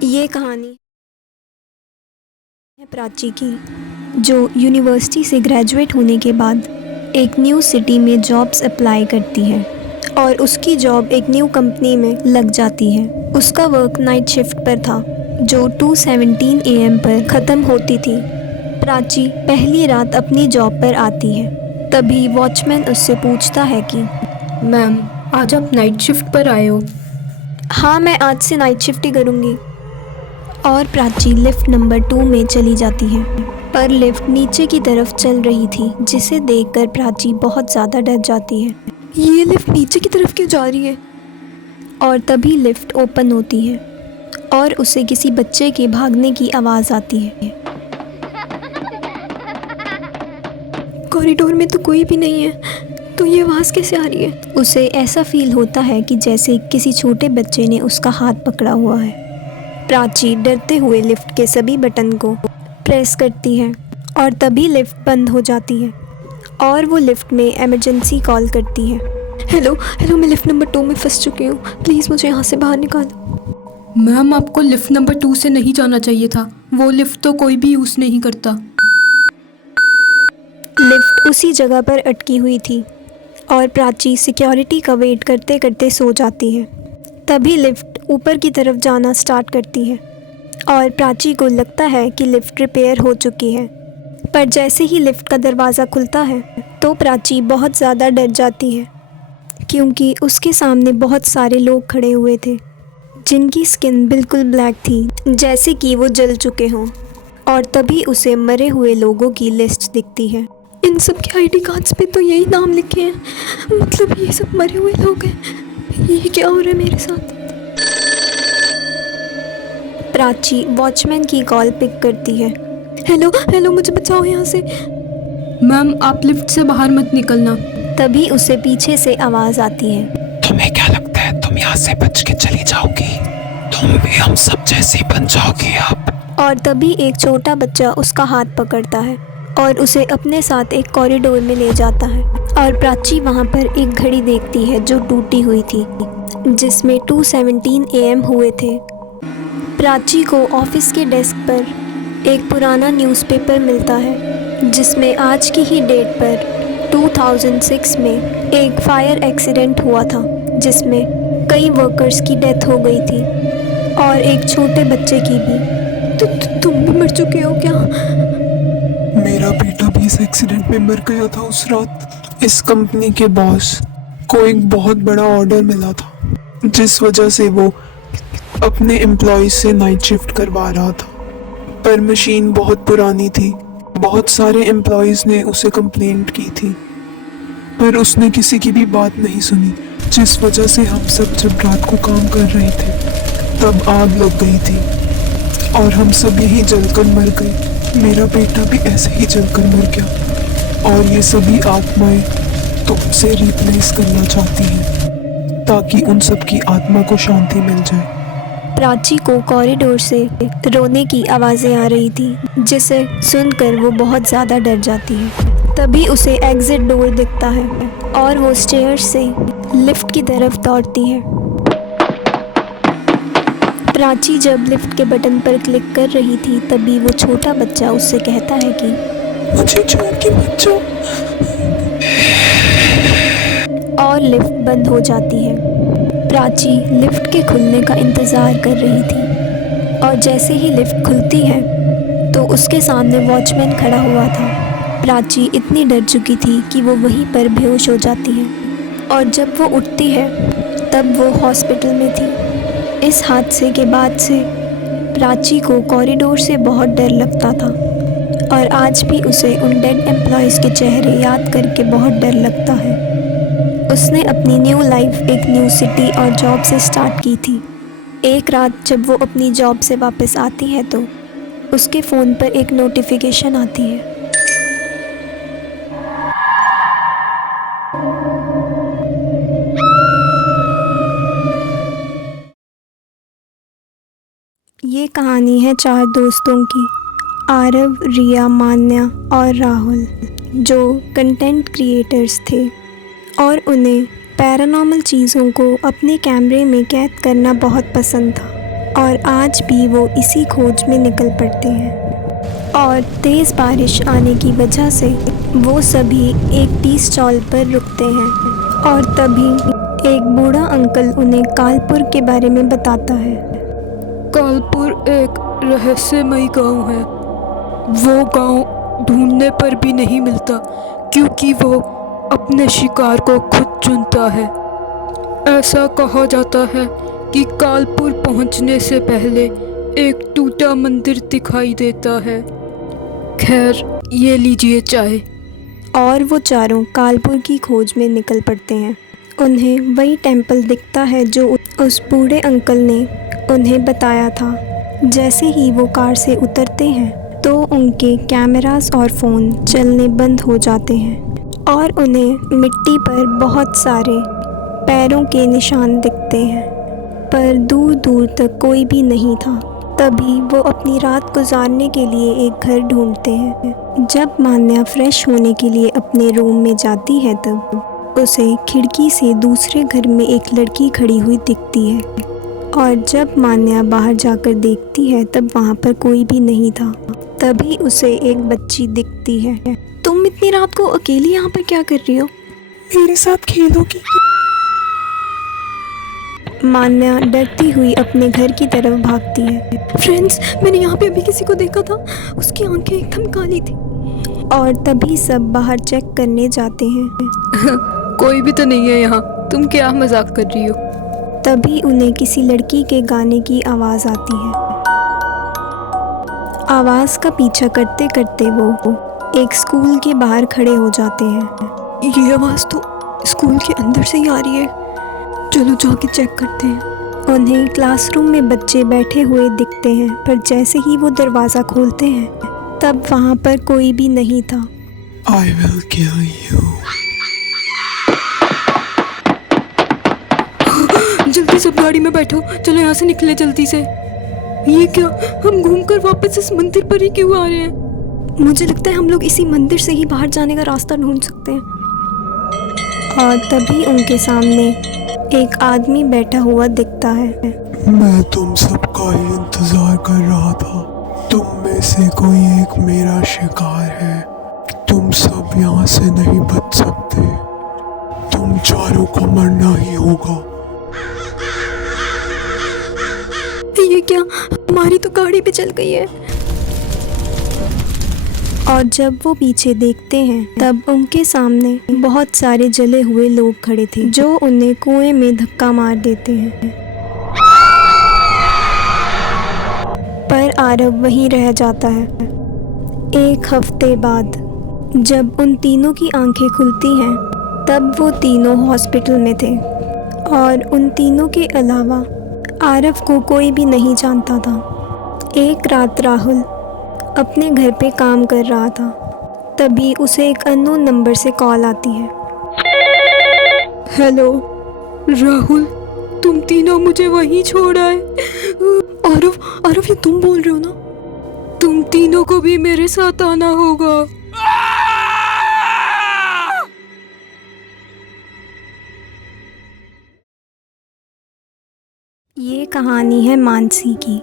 ये कहानी है प्राची की, जो यूनिवर्सिटी से ग्रेजुएट होने के बाद एक न्यू सिटी में जॉब्स अप्लाई करती है और उसकी जॉब एक न्यू कंपनी में लग जाती है। उसका वर्क नाइट शिफ्ट पर था जो 2:17 AM पर ख़त्म होती थी। प्राची पहली रात अपनी जॉब पर आती है। तभी वॉचमैन उससे पूछता है कि मैम, आज आप नाइट शिफ्ट पर आए हो? हाँ, मैं आज से नाइट शिफ्ट ही करूँगी। और प्राची लिफ्ट नंबर 2 में चली जाती है, पर लिफ्ट नीचे की तरफ चल रही थी, जिसे देखकर प्राची बहुत ज़्यादा डर जाती है। ये लिफ्ट नीचे की तरफ क्यों जा रही है? और तभी लिफ्ट ओपन होती है और उसे किसी बच्चे के भागने की आवाज़ आती है। कॉरिडोर में तो कोई भी नहीं है, तो ये आवाज़ कैसे आ रही है? उसे ऐसा फील होता है कि जैसे किसी छोटे बच्चे ने उसका हाथ पकड़ा हुआ है। प्राची डरते हुए लिफ्ट के सभी बटन को प्रेस करती है और तभी लिफ्ट बंद हो जाती है और वो लिफ्ट में इमरजेंसी कॉल करती है। हेलो, मैं लिफ्ट नंबर 2 में फंस चुकी हूँ, प्लीज़ मुझे यहाँ से बाहर निकालो। मैम, आपको लिफ्ट नंबर 2 से नहीं जाना चाहिए था। वो लिफ्ट तो कोई भी यूज़ नहीं करता। लिफ्ट उसी जगह पर अटकी हुई थी और प्राची सिक्योरिटी का वेट करते करते सो जाती है। तभी लिफ्ट ऊपर की तरफ जाना स्टार्ट करती है और प्राची को लगता है कि लिफ्ट रिपेयर हो चुकी है। पर जैसे ही लिफ्ट का दरवाज़ा खुलता है तो प्राची बहुत ज़्यादा डर जाती है, क्योंकि उसके सामने बहुत सारे लोग खड़े हुए थे जिनकी स्किन बिल्कुल ब्लैक थी, जैसे कि वो जल चुके हों। और तभी उसे मरे हुए लोगों की लिस्ट दिखती है। इन सब के ID कार्ड्स पे तो यही नाम लिखे हैं, मतलब ये सब मरे हुए लोग हैं। ये क्या हो रहा है मेरे साथ? प्राची वॉचमैन की कॉल पिक करती है। हेलो, मुझे बचाओ यहाँ से। मैम, आप लिफ्ट से बाहर मत निकलना। तभी उसे पीछे से आवाज़ आती है। तुम्हें क्या लगता है तुम यहाँ से बच के चली जाओगी? तुम भी हम सब जैसी बन जाओगी अब। और तभी एक छोटा बच्चा उसका हाथ पकड़ता है और उसे अपने साथ एक कॉरिडोर में ले जाता है। और प्राची वहाँ पर एक घड़ी देखती है जो टूटी हुई थी, जिसमें 2:17 AM हुए थे। प्राची को ऑफिस के डेस्क पर एक पुराना न्यूज़पेपर मिलता है, जिसमें आज की ही डेट पर 2006 में एक फायर एक्सीडेंट हुआ था, जिसमें कई वर्कर्स की डेथ हो गई थी और एक छोटे बच्चे की भी। तुम भी मर चुके हो क्या? मेरा बेटा भी इस एक्सीडेंट में मर गया था उस रात। इस कंपनी के बॉस को एक बहुत बड़ा ऑर्डर मिला था, जिस वजह से वो अपने एम्प्लॉयज से नाइट शिफ्ट करवा रहा था। पर मशीन बहुत पुरानी थी। बहुत सारे एम्प्लॉयज ने उसे कंप्लेंट की थी, पर उसने किसी की भी बात नहीं सुनी, जिस वजह से हम सब जब रात को काम कर रहे थे तब आग लग गई थी और हम सब यहीं जलकर मर गए। मेरा बेटा भी ऐसे ही जलकर मर गया और ये सभी आत्माएं तुमसे रिप्लेस करना चाहती हैं ताकि उन सब की आत्मा को शांति मिल जाए। प्राची को कॉरिडोर से रोने की आवाज़ें आ रही थी, जिसे सुनकर वो बहुत ज़्यादा डर जाती है। तभी उसे एग्जिट डोर दिखता है और वो स्टेयर्स से लिफ्ट की तरफ दौड़ती है। प्राची जब लिफ्ट के बटन पर क्लिक कर रही थी, तभी वो छोटा बच्चा उससे कहता है कि मुझे छोड़ के मत जाओ। और लिफ्ट बंद हो जाती है। प्राची लिफ्ट के खुलने का इंतज़ार कर रही थी और जैसे ही लिफ्ट खुलती है तो उसके सामने वॉचमैन खड़ा हुआ था। प्राची इतनी डर चुकी थी कि वो वहीं पर बेहोश हो जाती है और जब वो उठती है तब वो हॉस्पिटल में थी। इस हादसे के बाद से प्राची को कॉरिडोर से बहुत डर लगता था और आज भी उसे उन डेड एम्प्लॉयज़ के चेहरे याद करके बहुत डर लगता है। उसने अपनी न्यू लाइफ एक न्यू सिटी और जॉब से स्टार्ट की थी। एक रात जब वो अपनी जॉब से वापस आती है तो उसके फ़ोन पर एक नोटिफिकेशन आती है। ये कहानी है 4 दोस्तों की, आरव, रिया, मान्या और राहुल, जो कंटेंट क्रिएटर्स थे और उन्हें पैरानॉर्मल चीज़ों को अपने कैमरे में कैद करना बहुत पसंद था। और आज भी वो इसी खोज में निकल पड़ते हैं। और तेज़ बारिश आने की वजह से वो सभी एक टी स्टॉल पर रुकते हैं और तभी एक बूढ़ा अंकल उन्हें कालपुर के बारे में बताता है। कालपुर एक रहस्यमयी गांव है। वो गांव ढूंढने पर भी नहीं मिलता क्योंकि वो अपने शिकार को खुद चुनता है। ऐसा कहा जाता है कि कालपुर पहुंचने से पहले एक टूटा मंदिर दिखाई देता है। खैर, ये लीजिए चाय। और वो चारों कालपुर की खोज में निकल पड़ते हैं। उन्हें वही टेंपल दिखता है जो उस बूढ़े अंकल ने उन्हें बताया था। जैसे ही वो कार से उतरते हैं तो उनके कैमरास और फ़ोन चलने बंद हो जाते हैं और उन्हें मिट्टी पर बहुत सारे पैरों के निशान दिखते हैं, पर दूर दूर तक कोई भी नहीं था। तभी वो अपनी रात गुजारने के लिए एक घर ढूंढते हैं। जब मान्या फ्रेश होने के लिए अपने रूम में जाती है तब उसे खिड़की से दूसरे घर में एक लड़की खड़ी हुई दिखती है। और जब मान्या बाहर जाकर देखती है तब वहाँ पर कोई भी नहीं था। तभी उसे एक बच्ची दिखती है। तुम इतनी रात को अकेली यहाँ पर क्या कर रही हो? मेरे साथ खेलोगी? मान्या डरती हुई अपने घर की तरफ भागती है। फ्रेंड्स, मैंने यहाँ पे अभी किसी को देखा था। उसकी आंखें एकदम काली थी। और तभी सब बाहर चेक करने जाते हैं। कोई भी तो नहीं है यहाँ। तुम क्या मजाक कर रही हो? तभी उन्हें किसी लड़की के गाने की आवाज़ आती है। आवाज़ का पीछा करते करते वो एक स्कूल के बाहर खड़े हो जाते हैं। ये आवाज़ तो स्कूल के अंदर से ही आ रही है। चलो जाके चेक करते हैं। उन्हें क्लासरूम में बच्चे बैठे हुए दिखते हैं, पर जैसे ही वो दरवाज़ा खोलते हैं तब वहाँ पर कोई भी नहीं था। I will kill you. जल्दी सब गाड़ी में बैठो, चलो यहाँ से निकले जल्दी से। ये क्या, हम घूमकर वापस इस मंदिर पर ही क्यों आ रहे हैं? मुझे लगता है हम लोग इसी मंदिर से ही बाहर जाने का रास्ता ढूंढ सकते हैं। और तभी उनके सामने एक आदमी बैठा हुआ दिखता है। मैं तुम सबका ही इंतजार कर रहा था। तुम में से कोई एक मेरा शिकार है। तुम सब यहाँ से नहीं बच सकते। तुम चारों को मरना ही होगा। ये क्या, हमारी तो गाड़ी भी चल गई है। और जब वो पीछे देखते हैं तब उनके सामने बहुत सारे जले हुए लोग खड़े थे जो उन्हें कुएं में धक्का मार देते हैं। पर आरव वहीं रह जाता है। एक हफ्ते बाद जब उन तीनों की आंखें खुलती हैं तब वो तीनों हॉस्पिटल में थे और उन तीनों के अलावा आरव को कोई भी नहीं जानता था। एक रात राहुल अपने घर पे काम कर रहा था। तभी उसे एक अननोन नंबर से कॉल आती है। हेलो राहुल, तुम तीनों मुझे वहीं छोड़ आए। आरव, ये तुम बोल रहे हो ना? तुम तीनों को भी मेरे साथ आना होगा। ये कहानी है मानसी की,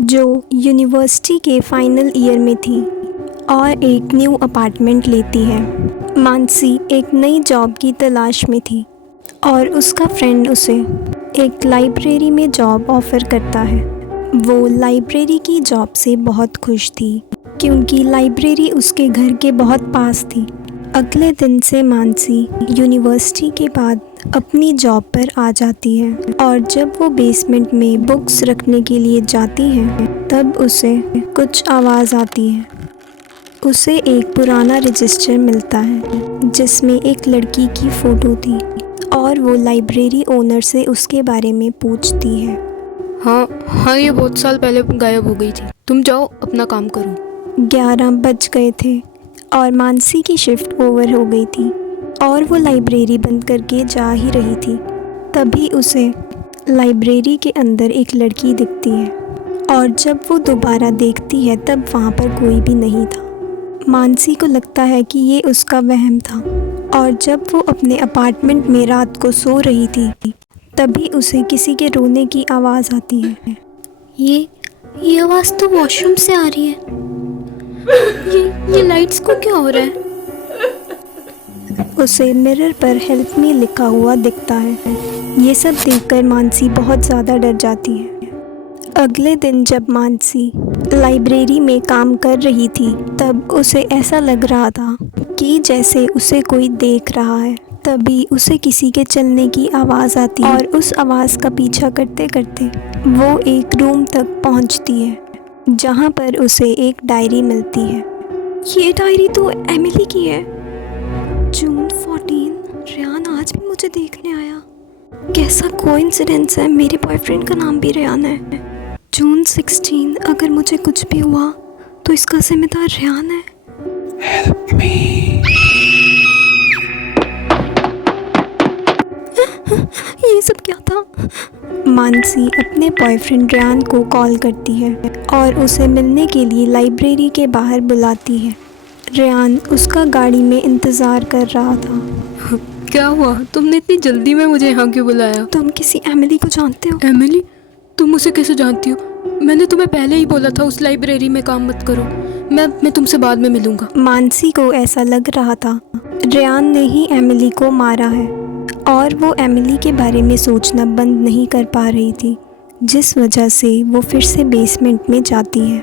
जो यूनिवर्सिटी के फाइनल ईयर में थी और एक न्यू अपार्टमेंट लेती है। मानसी एक नई जॉब की तलाश में थी और उसका फ्रेंड उसे एक लाइब्रेरी में जॉब ऑफ़र करता है। वो लाइब्रेरी की जॉब से बहुत खुश थी क्योंकि लाइब्रेरी उसके घर के बहुत पास थी। अगले दिन से मानसी यूनिवर्सिटी के बाद अपनी जॉब पर आ जाती है और जब वो बेसमेंट में बुक्स रखने के लिए जाती है तब उसे कुछ आवाज़ आती है। उसे एक पुराना रजिस्टर मिलता है जिसमें एक लड़की की फ़ोटो थी और वो लाइब्रेरी ओनर से उसके बारे में पूछती है। हाँ, ये बहुत साल पहले गायब हो गई थी। तुम जाओ अपना काम करो। 11 बज गए थे और मानसी की शिफ्ट ओवर हो गई थी और वो लाइब्रेरी बंद करके जा ही रही थी। तभी उसे लाइब्रेरी के अंदर एक लड़की दिखती है और जब वो दोबारा देखती है तब वहाँ पर कोई भी नहीं था। मानसी को लगता है कि ये उसका वहम था और जब वो अपने अपार्टमेंट में रात को सो रही थी तभी उसे किसी के रोने की आवाज़ आती है ये आवाज़ तो वॉशरूम से आ रही है। ये लाइट्स को क्या हो रहा है? उसे मिरर पर हेल्प मी लिखा हुआ दिखता है। ये सब देखकर मानसी बहुत ज़्यादा डर जाती है। अगले दिन जब मानसी लाइब्रेरी में काम कर रही थी तब उसे ऐसा लग रहा था कि जैसे उसे कोई देख रहा है। तभी उसे किसी के चलने की आवाज़ आती है और उस आवाज़ का पीछा करते करते वो एक रूम तक पहुंचती है जहां पर उसे एक डायरी मिलती है। ये डायरी तो एमिली की है। जून 14, रेयान आज भी मुझे देखने आया। कैसा कोइंसिडेंस है, मेरे बॉयफ्रेंड का नाम भी रेयान है। जून 16, अगर मुझे कुछ भी हुआ तो इसका जिम्मेदार रेयान है। Help me. ये सब क्या था? मानसी अपने बॉयफ्रेंड रेयान को कॉल करती है और उसे मिलने के लिए लाइब्रेरी के बाहर बुलाती है। रेयान उसका गाड़ी में इंतज़ार कर रहा था। क्या हुआ? तुमने इतनी जल्दी में मुझे यहाँ क्यों बुलाया? तुम किसी एमिली को जानते हो? एमिली? तुम उसे कैसे जानती हो? मैंने तुम्हें पहले ही बोला था उस लाइब्रेरी में काम मत करो। मैं तुमसे बाद में मिलूंगा। मानसी को ऐसा लग रहा था रेयान ने ही एमिली को मारा है और वो एमिली के बारे में सोचना बंद नहीं कर पा रही थी, जिस वजह से वो फिर से बेसमेंट में जाती है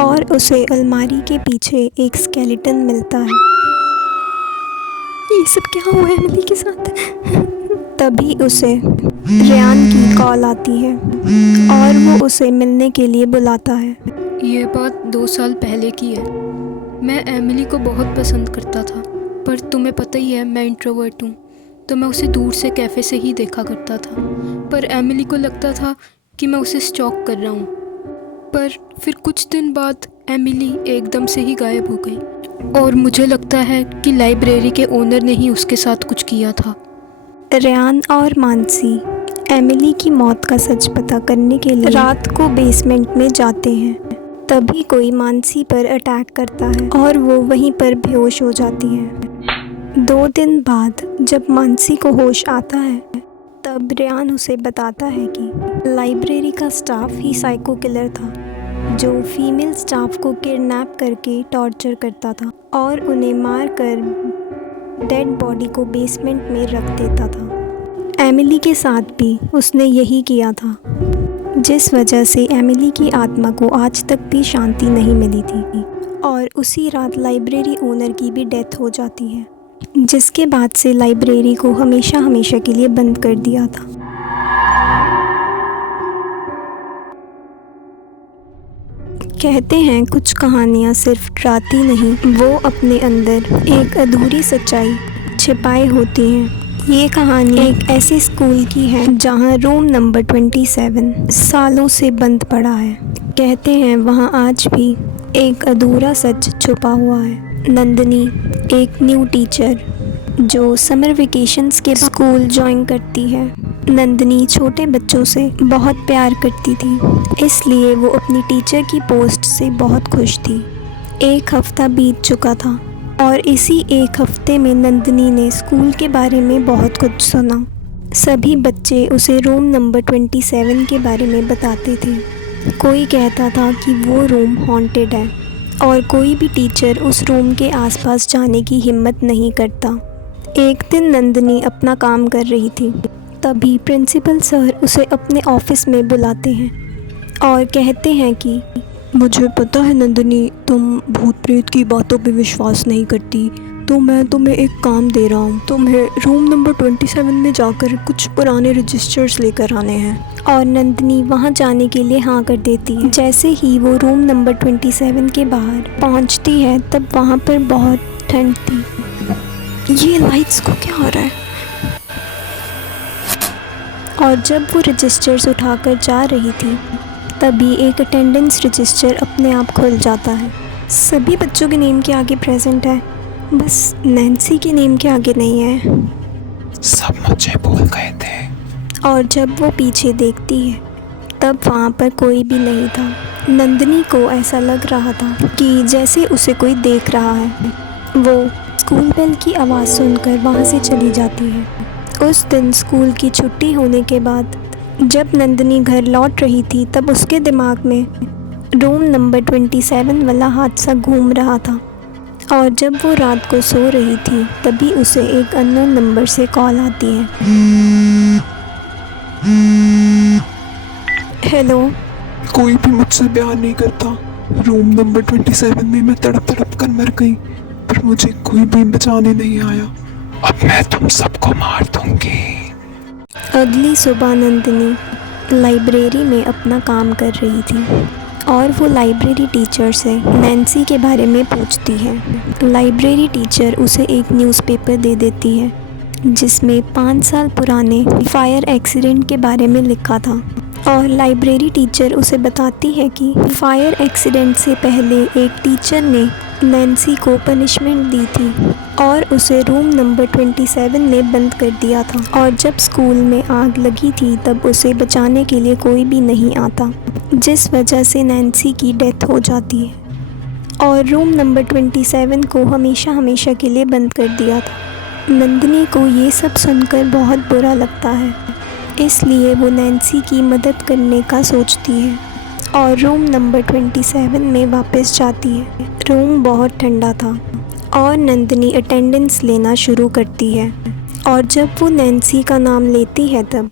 और उसे अलमारी के पीछे एक स्केलेटन मिलता है। ये सब क्या हुआ एमिली के साथ? तभी उसे रेयान की कॉल आती है और वो उसे मिलने के लिए बुलाता है। ये बात 2 साल पहले की है। मैं एमिली को बहुत पसंद करता था, पर तुम्हें पता ही है मैं इंट्रोवर्ट हूँ, तो मैं उसे दूर से कैफ़े से ही देखा करता था। पर एमिली को लगता था कि मैं उसे स्टॉक कर रहा हूँ। पर फिर कुछ दिन बाद एमिली एकदम से ही गायब हो गई और मुझे लगता है कि लाइब्रेरी के ओनर ने ही उसके साथ कुछ किया था। रेयान और मानसी एमिली की मौत का सच पता करने के लिए रात को बेसमेंट में जाते हैं। तभी कोई मानसी पर अटैक करता है और वो वहीं पर बेहोश हो जाती है। 2 दिन बाद जब मानसी को होश आता है तब रेयान उसे बताता है कि लाइब्रेरी का स्टाफ ही साइको किलर था जो फीमेल स्टाफ को किडनैप करके टॉर्चर करता था और उन्हें मार कर डेड बॉडी को बेसमेंट में रख देता था। एमिली के साथ भी उसने यही किया था, जिस वजह से एमिली की आत्मा को आज तक भी शांति नहीं मिली थी और उसी रात लाइब्रेरी ओनर की भी डेथ हो जाती है, जिसके बाद से लाइब्रेरी को हमेशा हमेशा के लिए बंद कर दिया था। कहते हैं कुछ कहानियाँ सिर्फ डराती नहीं, वो अपने अंदर एक अधूरी सच्चाई छिपाए होती हैं। ये कहानी एक ऐसे स्कूल की है जहाँ रूम नंबर 27 सालों से बंद पड़ा है। कहते हैं वहाँ आज भी एक अधूरा सच छुपा हुआ है। नंदिनी एक न्यू टीचर जो समर वेकेशंस के स्कूल ज्वाइन करती है। नंदिनी छोटे बच्चों से बहुत प्यार करती थी, इसलिए वो अपनी टीचर की पोस्ट से बहुत खुश थी। 1 हफ्ता बीत चुका था और इसी 1 हफ्ते में नंदिनी ने स्कूल के बारे में बहुत कुछ सुना। सभी बच्चे उसे रूम नंबर 27 के बारे में बताते थे। कोई कहता था कि वो रूम हॉन्टेड है और कोई भी टीचर उस रूम के आसपास जाने की हिम्मत नहीं करता। एक दिन नंदिनी अपना काम कर रही थी, तभी प्रिंसिपल सर उसे अपने ऑफिस में बुलाते हैं और कहते हैं कि मुझे पता है नंदिनी, तुम भूत प्रेत की बातों पे विश्वास नहीं करती, तो मैं तुम्हें एक काम दे रहा हूँ। तुम्हें रूम नंबर 27 में जाकर कुछ पुराने रजिस्टर्स लेकर आने हैं। और नंदिनी वहाँ जाने के लिए हाँ कर देती है। जैसे ही वो रूम नंबर 27 के बाहर पहुँचती है तब वहाँ पर बहुत ठंड थी। ये लाइट्स को क्या हो रहा है? और जब वो रजिस्टर्स उठाकर जा रही थी तभी एक अटेंडेंस रजिस्टर अपने आप खुल जाता है। सभी बच्चों के नेम के आगे प्रेजेंट है, बस नैन्सी के नेम के आगे नहीं है। सब मुझे भूल गए थे। और जब वो पीछे देखती है तब वहाँ पर कोई भी नहीं था। नंदिनी को ऐसा लग रहा था कि जैसे उसे कोई देख रहा है। वो स्कूल बेल की आवाज़ सुनकर वहाँ से चली जाती है। उस दिन स्कूल की छुट्टी होने के बाद जब नंदिनी घर लौट रही थी तब उसके दिमाग में रूम नंबर 27 वाला हादसा घूम रहा था और जब वो रात को सो रही थी तभी उसे एक अननोन नंबर से कॉल आती है। हेलो। कोई भी मुझसे प्यार नहीं करता। रूम नंबर 27 में मैं तड़प तड़प कर मर गई, पर मुझे कोई भी बचाने नहीं आया। अब मैं तुम सबको मार दूंगी। अगली सुबह नंदिनी लाइब्रेरी में अपना काम कर रही थी और वो लाइब्रेरी टीचर से नैन्सी के बारे में पूछती है। लाइब्रेरी टीचर उसे एक न्यूज़पेपर दे देती है जिसमें 5 साल पुराने फायर एक्सीडेंट के बारे में लिखा था और लाइब्रेरी टीचर उसे बताती है कि फायर एक्सीडेंट से पहले एक टीचर ने नैन्सी को पनिशमेंट दी थी और उसे रूम नंबर 27 में बंद कर दिया था और जब स्कूल में आग लगी थी तब उसे बचाने के लिए कोई भी नहीं आता, जिस वजह से नैन्सी की डेथ हो जाती है और रूम नंबर 27 को हमेशा हमेशा के लिए बंद कर दिया था। नंदिनी को ये सब सुनकर बहुत बुरा लगता है, इसलिए वो नैन्सी की मदद करने का सोचती है और रूम नंबर 27 में वापस जाती है। रूम बहुत ठंडा था और नंदिनी अटेंडेंस लेना शुरू करती है और जब वो नैन्सी का नाम लेती है तब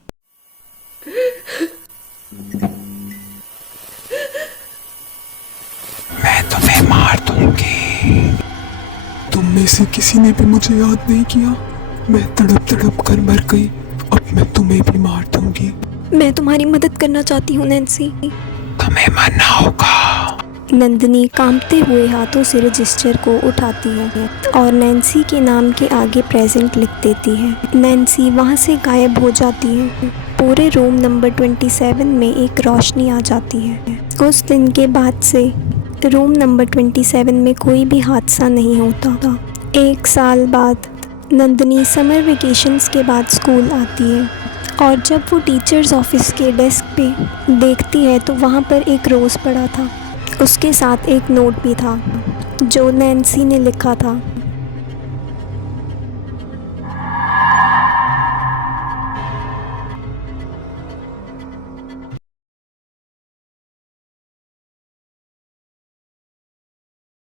मैं तुम्हें मार दूंगी। तुम में से किसी ने भी मुझे याद नहीं किया। मैं तड़प तड़प कर मर गई। अब मैं तुम्हें भी मार दूंगी। मैं तुम्हारी मदद करना चाहती हूँ नैन्सी। तुम्हें मरना होगा। नंदिनी कांपते हुए हाथों से रजिस्टर को उठाती है और नैन्सी के नाम के आगे प्रेजेंट लिख देती है। नैन्सी वहाँ से गायब हो जाती है। पूरे रूम नंबर 27 में एक रोशनी आ जाती है। उस दिन के बाद से रूम नंबर 27 में कोई भी हादसा नहीं होता था। 1 साल बाद नंदिनी समर वेकेशंस के बाद स्कूल आती है और जब वो टीचर्स ऑफिस के डेस्क पे देखती है तो वहाँ पर एक रोज़ पड़ा था। उसके साथ एक नोट भी था जो नैन्सी ने लिखा था।